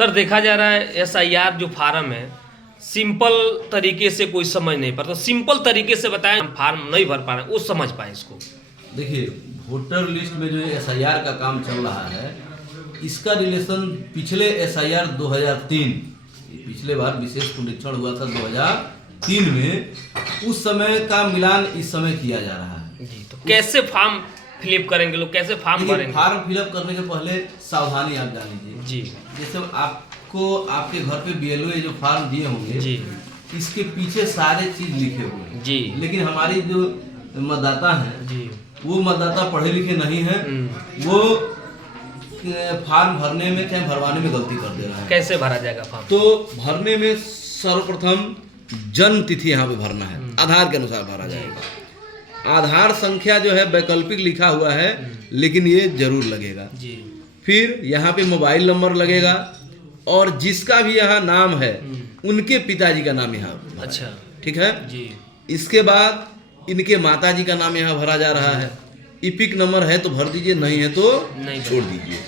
Sir देखा जा रहा है एसआईआर जो फार्म है सिंपल तरीके से कोई समझ नहीं पाता, सिंपल तरीके से बताएं, हम फार्म नहीं भर पा रहे हैं वो समझ पाए इसको। देखिए, वोटर लिस्ट में जो एसआईआर का काम चल रहा है इसका रिलेशन पिछले एसआईआर 2003, पिछले बार विशेष पुनरीक्षण हुआ था 2003 में, उस समय का मिलान इस समय किया जा रहा है जी। तो कैसे फॉर्म फिलअप करेंगे लोग, कैसे फॉर्म भरेंगे? फॉर्म फिलअप करने के पहले सावधानी आप जान लीजिए जी। जैसे आपको आपके घर पे बीएलओ जो फॉर्म दिए होंगे जी, इसके पीछे सारे चीज लिखे हुए हैं जी। लेकिन हमारी जो मतदाता हैं जी, वो मतदाता पढ़े लिखे नहीं हैं, वो फॉर्म भरने में चाहे भरवाने में गलती कर दे रहा है। कैसे भरा जाएगा फॉर्म? तो भरने में सर्वप्रथम जन्म तिथि यहाँ पे भरना है, आधार के अनुसार भरा जाएगा। आधार संख्या जो है वैकल्पिक लिखा हुआ है लेकिन ये जरूर लगेगा। जी। फिर यहाँ पे मोबाइल नंबर लगेगा और जिसका भी यहाँ नाम है उनके पिताजी का नाम यहाँ। अच्छा, ठीक है जी। इसके बाद इनके माताजी का नाम यहाँ भरा जा रहा है। इपिक नंबर है तो भर दीजिए, नहीं है तो नहीं छोड़ दीजिए।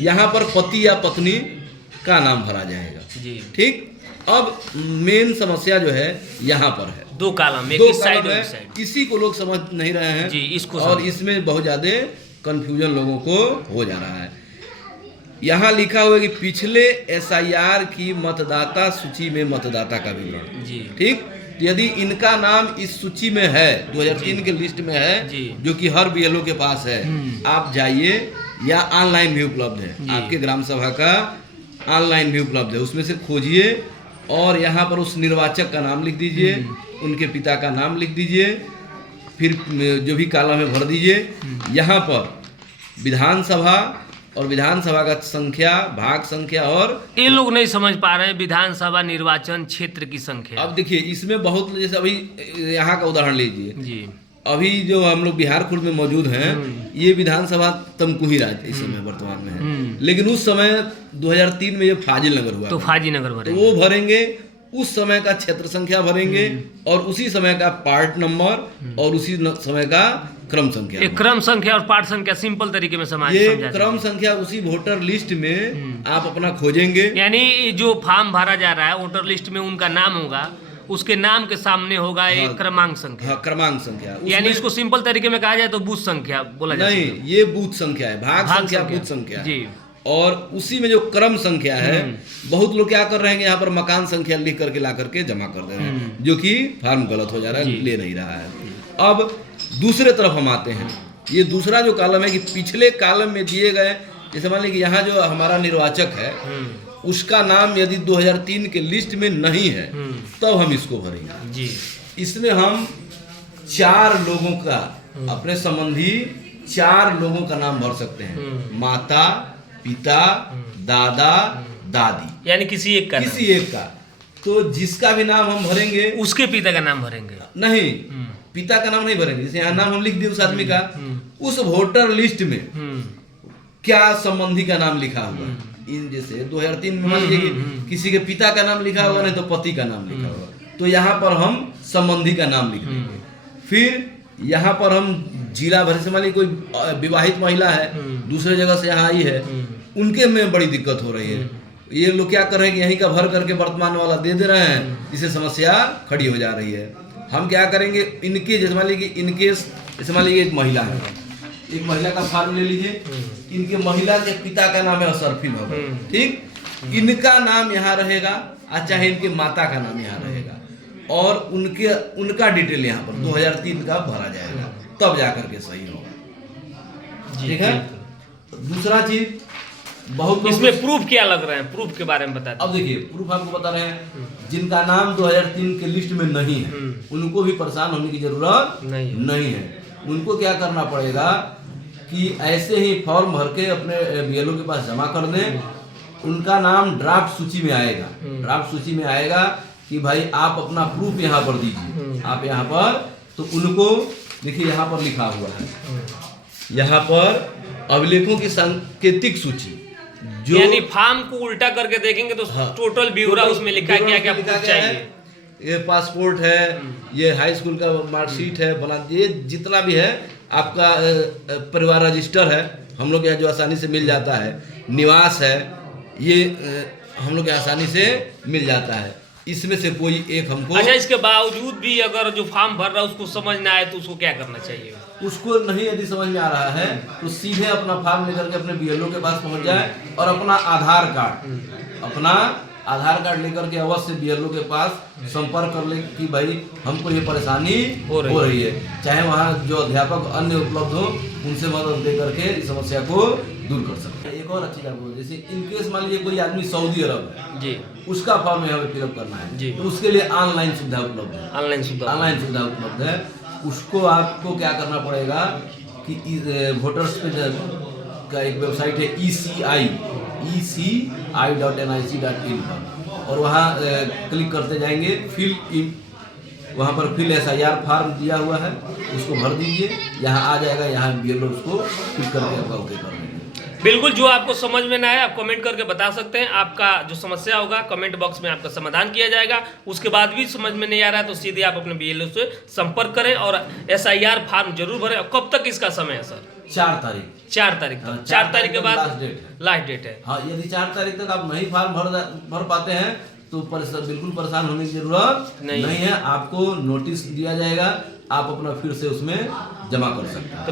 यहाँ पर पति या पत्नी का नाम भरा जाएगा। जी। ठीक, अब मेन समस्या जो है यहाँ पर है, दो कॉलम, एक दो इस साइड कॉलम और है, इस साइड। इसी को लोग समझ नहीं रहे हैं जी, इसको और समझ। इसमें बहुत ज्यादा कंफ्यूजन लोगों को हो जा रहा है। यहाँ लिखा हुआ है कि पिछले एसआईआर की मतदाता सूची में मतदाता का विवरण। जी। ठीक, तो यदि इनका नाम इस सूची में है, 2003 के लिस्ट में है, जी। जो कि हर बीएलओ के पास है, आप जाइए, या ऑनलाइन भी उपलब्ध है, जी। आपके ग्राम सभा का ऑनलाइन भी उपलब्ध है, उसमें से खोजिए और यहाँ पर उस निर्वाचक का नाम लिख दीजिए, उनके पिता का नाम लिख दीजिए, फिर जो भी कॉलम है भर दीजिए। यहाँ पर विधानसभा और विधानसभा का संख्या, भाग संख्या, और ये लोग नहीं समझ पा रहे हैं विधानसभा निर्वाचन क्षेत्र की संख्या। अब देखिए इसमें बहुत, जैसे अभी यहाँ का उदाहरण लीजिए, जी। अभी जो हम लोग बिहार खुर्द में मौजूद हैं, ये विधानसभा तमकुही राज इस समय वर्तमान में है, लेकिन उस समय 2003 में ये फाजिल नगर हुआ तो था। फाजी नगर तो भरेंगे। वो भरेंगे, उस समय का क्षेत्र संख्या भरेंगे और उसी समय का पार्ट नंबर और उसी समय का क्रम संख्या। एक क्रम संख्या और पार्ट संख्या सिंपल तरीके में ये समझा क्रम दीजिए। संख्या उसी वोटर लिस्ट में आप अपना खोजेंगे। यानी जो फॉर्म भरा जा रहा है वोटर लिस्ट में उनका नाम होगा, उसके नाम के सामने होगा एक क्रमांक संख्या। हाँ, क्रमांक संख्या। यानी उसमें- इसको सिंपल तरीके में कहा जाए तो बूथ संख्या बोला जाता है। नहीं, ये बूथ संख्या है, भाग संख्या बूथ संख्या है। जी। और उसी में जो क्रम संख्या है, बहुत लोग क्या कर रहे हैं कि यहाँ पर मकान संख्या लिख करके ला करके जमा कर दे रहे हैं, जो कि फॉर्म गलत हो जा रहा है, ले नहीं रहा है। अब दूसरे तरफ हम आते हैं, ये दूसरा जो कॉलम है कि पिछले कॉलम में दिए गए, जैसे मान लीजिए यहाँ जो हमारा निर्वाचक है उसका नाम यदि 2003 के लिस्ट में नहीं है तब हम इसको भरेंगे। जी। इसमें हम 4 लोगों का, अपने संबंधी 4 लोगों का नाम भर सकते हैं, माता, पिता, दादा, दादी, यानी किसी एक का नाम। किसी एक का। तो जिसका भी नाम हम भरेंगे, उसके पिता का नाम भरेंगे। नहीं, पिता का नाम नहीं भरेंगे। जैसे यहाँ नाम हम लिख दिए उस आदमी का, उस वोटर लिस्ट में क्या संबंधी का नाम लिखा हुआ है। इन जैसे 2003 में मान लीजिए कि किसी के पिता का नाम लिखा हुआ, नहीं तो पति का नाम लिखा हुआ, तो यहाँ पर हम संबंधी का नाम लिख देंगे। फिर यहाँ पर हम जिला भर से, मान लीजिए कोई विवाहित महिला है दूसरे जगह से यहाँ आई है, उनके में बड़ी दिक्कत हो रही है, ये लोग क्या कर रहे हैं कि यहीं का भर करके वर्तमान वाला दे दे रहे हैं, इससे समस्या खड़ी हो जा रही है। हम क्या करेंगे, इनके जैसे मान लीजिए इनकेस, जैसे मान लीजिए एक महिला है, एक महिला का फॉर्म ले लीजिए, इनके महिला के पिता का नाम है असरफिन होगा, ठीक, इनका नाम यहाँ रहेगा, चाहे इनके माता का नाम यहाँ रहेगा, और उनका डिटेल यहाँ पर 2003 का भरा जाएगा, तब जाकर के सही होगा। ठीक है। दूसरा चीज, बहुत लोग इसमें प्रूफ क्या लग रहे हैं, प्रूफ के बारे में बता अब देखिए, प्रूफ आपको बता रहे हैं, जिनका नाम 2003 के लिस्ट में नहीं है उनको भी परेशान होने की जरूरत नहीं है। उनको क्या करना पड़ेगा कि ऐसे ही फॉर्म भर के अपने बीएलओ के पास जमा कर दें, उनका नाम ड्राफ्ट सूची में आएगा, ड्राफ्ट सूची में आएगा कि भाई आप अपना प्रूफ यहाँ पर दीजिए, आप यहाँ पर, तो उनको देखिए यहाँ पर लिखा हुआ है, यहाँ पर अभिलेखों की सांकेतिक सूची, जो यानी फॉर्म को उल्टा करके देखेंगे तो टोटल ब्यौरा उसमें लिखा है, क्या क्या प्रूफ चाहिए। ये पासपोर्ट है, ये हाई स्कूल का मार्कशीट है, बना, ये जितना भी है आपका परिवार रजिस्टर है, हम लोग यहाँ जो आसानी से मिल जाता है, निवास है, ये हम लोग के आसानी से मिल जाता है। इसमें से कोई एक हमको, अच्छा, इसके बावजूद भी अगर जो फॉर्म भर रहा है उसको समझ ना आए तो उसको क्या करना चाहिए? उसको नहीं यदि समझ में आ रहा है तो सीधे अपना फॉर्म लेकर के अपने बीएलओ के पास पहुंच जाए और अपना आधार कार्ड लेकर के अवश्य बीएलओ के पास संपर्क कर ले कि भाई हमको ये परेशानी हो रही है। चाहे वहाँ जो अध्यापक अन्य उपलब्ध हो उनसे मदद दे करके इस समस्या को दूर कर सकते हैं। एक और अच्छी बात बोलो, जैसे इनकेस मान लीजिए कोई आदमी सऊदी अरब है जी, उसका फॉर्म यहाँ पे फिलअप करना है जी, तो उसके लिए ऑनलाइन सुविधा उपलब्ध है। ऑनलाइन सुविधा उपलब्ध है। उसको आपको क्या करना पड़ेगा कि वोटर्स पे का एक वेबसाइट है eci.nic.in पर, और वहाँ क्लिक करते जाएंगे, फिल इन, वहाँ पर फिल SIR फॉर्म दिया हुआ है, उसको भर दीजिए, यहाँ आ जाएगा, यहाँ बीएलओ उसको फिल करके आपका ओके कर देंगे। बिल्कुल, जो आपको समझ में ना आए आप कमेंट करके बता सकते हैं। आपका जो समस्या होगा कमेंट बॉक्स में आपका समाधान किया जाएगा। उसके बाद भी समझ में नहीं आ रहा है तो सीधे आप अपने बीएलओ से संपर्क करें और SIR फॉर्म जरूर भरें। और कब तक इसका समय है सर? 4 तारीख 4 तारीख तक। हाँ, 4 तारीख के बाद लास्ट डेट है। हाँ, यदि 4 तारीख तक आप नहीं फॉर्म भर पाते हैं तो बिल्कुल परेशान होने की जरूरत नहीं है। आपको नोटिस दिया जाएगा, आप अपना फिर से उसमें जमा कर सकते हैं।